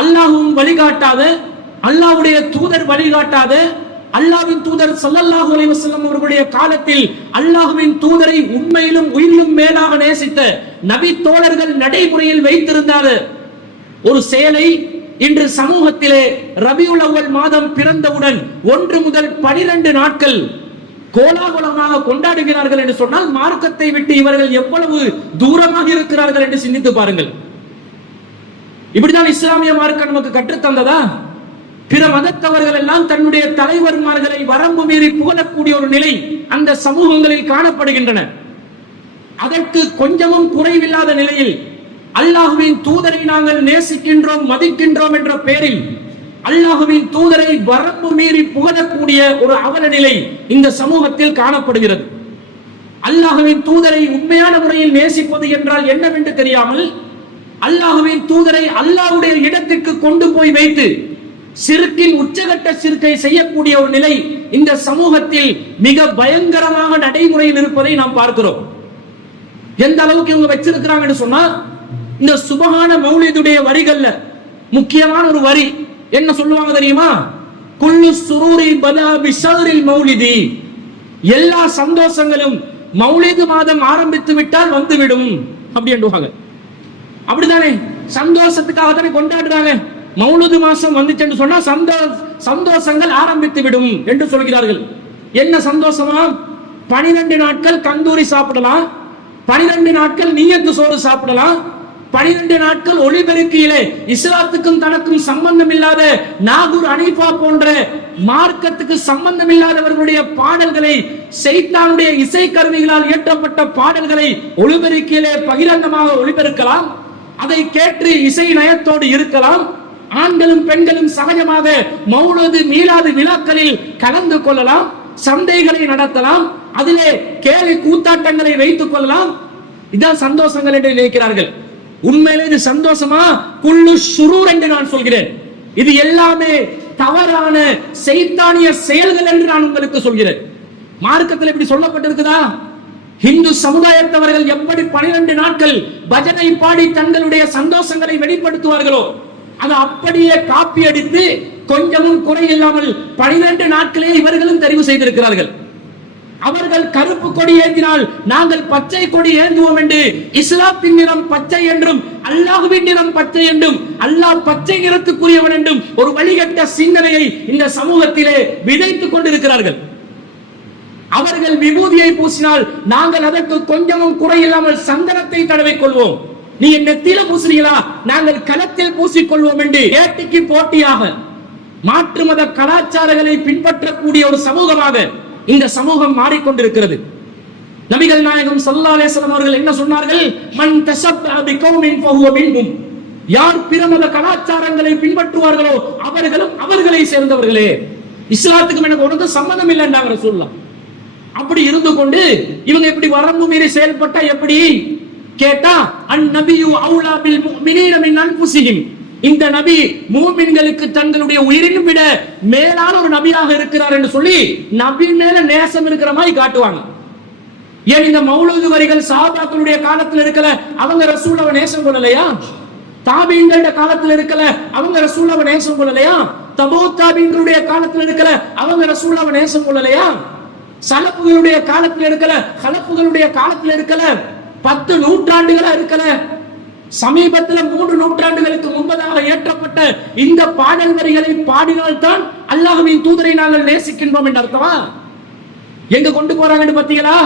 அல்லாஹும் வழிகாட்டாத அல்லாவுடைய தூதர் வழிகாட்டாத அல்லாவின் தூதர் சல்லல்லாஹு அலைவசல்லம் அவர்களுடைய காலத்தில் அல்லாஹுவின் தூதரை உண்மையிலும் உயிரிலும் மேலாக நேசித்த நபி தோழர்கள் நடைமுறையில் வைத்திருந்தார். ஒரு செயலை இன்று சமூகத்திலே ரபியுல் அவ்வல் மாதம் பிறந்தவுடன் ஒன்று முதல் பனிரெண்டு நாட்கள் கோலாகலமாக கொண்டாடுகிறார்கள் என்று சொன்னால் மார்க்கத்தை விட்டு இவர்கள் எவ்வளவு தூரமாக இருக்கிறார்கள் என்று சிந்தித்து பாருங்கள். இப்படிதான் இஸ்லாமிய மார்க்கம் நமக்கு கற்றுத் தந்ததா பிற மதத்தவர்கள் எல்லாம் தன்னுடைய தலைவர்மார்களை வரம்பு மீறி புகழக்கூடிய ஒரு நிலை அந்த சமூகங்களில் காணப்படுகின்றன. அதற்கு கொஞ்சமும் குறைவில்லாத நிலையில் அல்லாஹுவின் தூதரை நாங்கள் நேசிக்கின்றோம் மதிக்கின்றோம் என்ற பெயரில் அல்லாஹுவின் தூதரை வரம்பு மீறி புகழக்கூடிய ஒரு அவல நிலை இந்த சமூகத்தில் காணப்படுகிறது. அல்லாஹுவின் தூதரை உண்மையான முறையில் நேசிப்பது என்றால் என்னவென்று தெரியாமல் அல்லாஹுவின் தூதரை அல்லாஹ்வுடைய இடத்திற்கு கொண்டு போய் வைத்து சிறுக்கின் உச்சகட்ட சிறுக்கை செய்யக்கூடிய ஒரு நிலை இந்த சமூகத்தில் மிக பயங்கரமாக நடைமுறையில் இருப்பதை நாம் பார்க்கிறோம். எந்த அளவுக்கு இவங்க வச்சிருக்கிறாங்கன்னு சொன்னா இந்த சுபகான மௌலிதுடைய வரிகள்ல முக்கியமான ஒரு வரி என்ன சொல்லுவாங்க தெரியுமா? குள்ளு சுரூரி பதா பிஷரில் மௌலிதி. எல்லா சந்தோஷங்களும் மௌலிது மாதம் ஆரம்பித்து விட்டால் வந்துவிடும் அப்படின்டுவாங்க அப்படிதானே சந்தோஷத்துக்காக தானே கொண்டாடுறாங்க. மௌலுது மாசம் வந்துச்சுன்னு சொன்னா சந்தோ சந்தோஷங்கள் ஆரம்பித்து விடும் என்று சொல்கிறார்கள். என்ன சந்தோஷமா? பனிரெண்டு நாட்கள் கந்தூரி சாப்பிடலாம். பனிரெண்டு நாட்கள் நீயத்து சோறு சாப்பிடலாம். பனிரெண்டு நாட்கள் ஒளிபெருக்கியிலே இஸ்லாத்துக்கும் தனக்கும் சம்பந்தம் இல்லாத நாகூர் அனிஃபா போன்ற மார்க்கத்துக்கு சம்பந்தம் இல்லாதவர்களுடைய பாடல்களை செய்தானுடைய இசை கருவிகளால் இயற்றப்பட்ட பாடல்களை ஒளிபெருக்கியிலே பகிரங்கமாக ஒளிபெருக்கலாம். அதை கேட்டு இசை நயத்தோடு இருக்கலாம். ஆண்களும் பெண்களும் சகஜமாக மௌலது மீளாது விழாக்களில் கலந்து கொள்ளலாம் சந்தைகளை நடத்தலாம் அதிலே கேலி கூத்தாட்டங்களை வைத்துக் கொள்ளலாம். இதான் சந்தோஷங்கள் என்று நினைக்கிறார்கள். உண்மையிலே இது சந்தோஷமா? குள்ளு சுரூர் என்று நான் சொல்கிறேன். இது எல்லாமே தவறான செய்தானிய செயல்கள் என்று நான் உங்களுக்கு சொல்கிறேன். மார்க்கத்தில் இப்படி சொல்லப்பட்டிருக்குதா? இந்து சமுதாயத்தவர்கள் எப்படி பனிரெண்டு நாட்கள் பஜனை பாடி தங்களுடைய சந்தோஷங்களை வெளிப்படுத்துவார்களோ அதை அப்படியே காப்பி அடித்து கொஞ்சமும் குறை இல்லாமல் பனிரெண்டு நாட்களே இவர்களும் தெரிவு செய்திருக்கிறார்கள். அவர்கள் கருப்பு கொடி ஏந்தினால் நாங்கள் பச்சை கொடி ஏந்துவோம் என்று இஸ்லாத்தின் நிறம் பச்சை என்றும் அல்லாஹுவின் நிறம் பச்சை என்றும் அல்லாஹ் பச்சை நிறத்துக்குரியவன் என்றும் ஒரு வழிகட்ட சிந்தனையை இந்த சமூகத்திலே விதைத்துக் கொண்டிருக்கிறார்கள். அவர்கள் விபூதியை பூசினால் நாங்கள் அதற்கு கொஞ்சமும் குறையில்லாமல் சந்தனத்தை தடவை கொள்வோம். நீங்க நெத்தில பூசுறீங்களா? நாங்கள் களத்தில் பூசிக்கொள்வோம் என்று ஏட்டிக்கு போட்டியாக மாற்று மத கலாச்சாரங்களை பின்பற்றக்கூடிய ஒரு சமூகமாக இந்த சமூகம் மாறிக்கொண்டிருக்கிறது. நபிகள் நாயகம் சல்லாலேஸ்வரம் அவர்கள் என்ன சொன்னார்கள்? மன் தஷப்பஹ யார் பிற மத கலாச்சாரங்களை பின்பற்றுவார்களோ அவர்களும் அவர்களை சேர்ந்தவர்களே. இஸ்லாத்துக்கும் எனக்கு உனக்கு சம்மதம் இல்லைன்றாங்க சொல்லலாம் அப்படி இருந்து கொண்டு இவங்க இப்படி வரம்பு மீறி செயல்பட்டா எப்படி? கேட்டா அன் நபியு அவுலா பில் முஃமினீன மின் அன்ஃபுஸிஹிம் இந்த நபி மூமின்களுக்கு தங்களுடைய உயிரினும் விட மேலான ஒரு நபியாக இருக்கிறார் என்று சொல்லி நபி மேல நேசம் இருக்கிற மாதிரி காட்டுவாங்க. ஏன் இந்த மௌலூது வரிகள் சாபாக்களுடைய காலத்துல இருக்கல அவங்க ரசூலவ நேசம் கொள்ளலையா? தாபீன்களோட காலத்துல இருக்கல அவங்க ரசூலவ நேசம் கொள்ளலையா? தபோ தாபீன்களுடைய காலத்துல இருக்கல அவங்க ரசூலவ நேசம் கொள்ளலையா? சலப்புகளுடைய காலத்தில் இருக்கல கலப்புகளுடைய காலத்தில் இருக்கல பத்து நூற்றாண்டுகளா இருக்கல. சமீபத்தில் மூன்று நூற்றாண்டுகளுக்கு முன்பதாக இயற்றப்பட்ட இந்த பாடல் வரிகளை பாடினால்தான் அல்லாஹ்வின் தூதரை நாங்கள் நேசிக்கின்றோம் என்று அர்த்தமா? எங்க கொண்டு போறாங்கன்னு பாத்தீங்களா